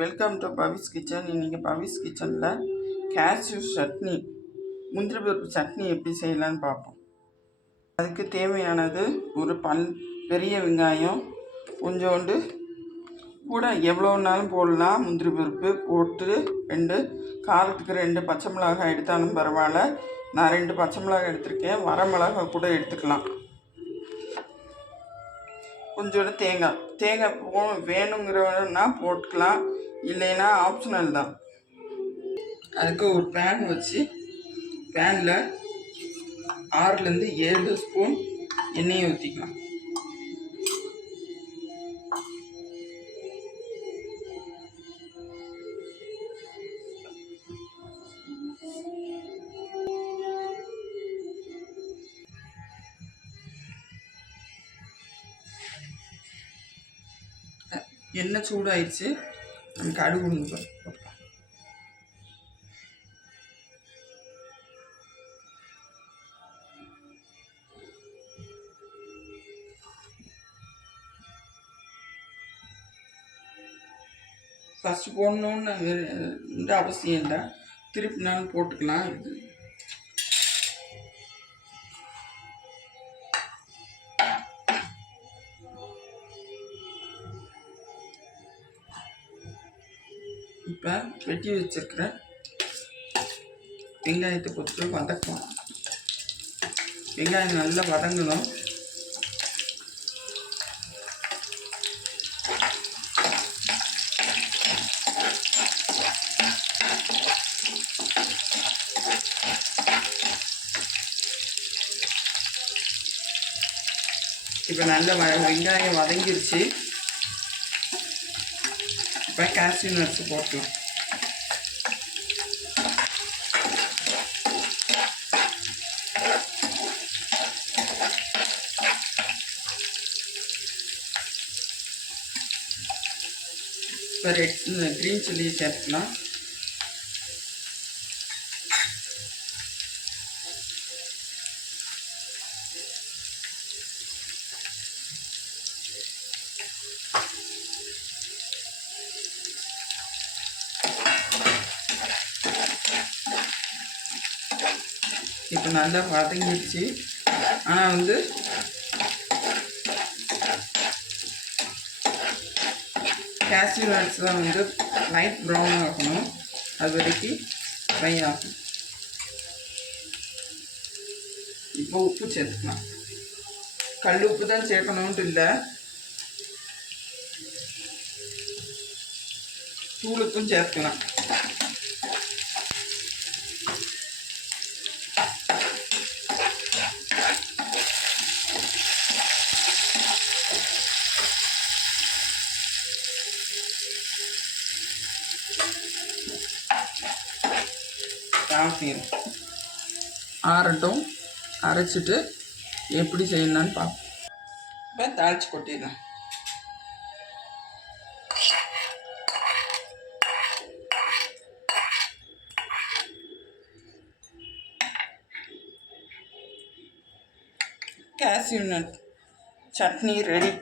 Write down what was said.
Welcome to Pavis kitchen. இன்றைக்கி பவிஸ் கிச்சனில் cashew chutney, முந்திரி பருப்பு சட்னி எப்படி செய்யலான்னு பார்ப்போம். அதுக்கு தேவையானது ஒரு பெரிய வெங்காயம், கொஞ்சோண்டு கூட எவ்வளோனாலும் போடலாம். முந்திரி பருப்பு போட்டு காரத்துக்கு 2 பச்சை மிளகாய் எடுத்தாலும் பரவாயில்ல. நான் 2 பச்சை மிளகாய் எடுத்திருக்கேன். வரமிளகாய் கூட எடுத்துக்கலாம். கொஞ்சோண்டு தேங்காய் வேணுங்கிறனா போட்டுக்கலாம், இல்லைன்னா ஆப்ஷனல் தான். அதுக்கு ஒரு பேன் வச்சு பேனில் 6லேருந்து 7 ஸ்பூன் எண்ணெயை ஊற்றிக்கலாம். எண்ணெய் சூடாயிடுச்சு, நம்ம கடுகு உளுந்து ஃபஸ்ட்டு போடணுன்னு அவசியம் இல்லை, திருப்பினாலும் போட்டுக்கலாம். இது இப்போ வெட்டி வச்சிருக்கிற வெங்காயத்தை போட்டு வதக்கலாம். வெங்காயம் நல்லா வதங்கணும். இப்போ நல்லா வெங்காயம் வதங்கிருச்சு. இப்போ கேஷ்யூ நட்ஸ் போட்டலாம். இப்போ க்ரீன் சில்லி சேர்த்துக்கலாம். இப்போ நல்லா வதங்கிடுச்சு. ஆனால் கேஷ்யூ நட்ஸ்லாம் லைட் ப்ரௌன் ஆகணும், அது வரைக்கும் ஃப்ரை ஆகும். இப்போ உப்பு சேர்த்துக்கலாம். கல் உப்பு தான் சேர்க்கணுன்ட்டு இல்லை, தூளுக்கும் சேர்த்துக்கலாம். ஆறட்டும், அரைச்சிட்டு எப்படி செய்யலான்னு பார்ப்போம். இப்போ தாளிச்சு கொட்டிடலாம். Cashew nut chutney ready.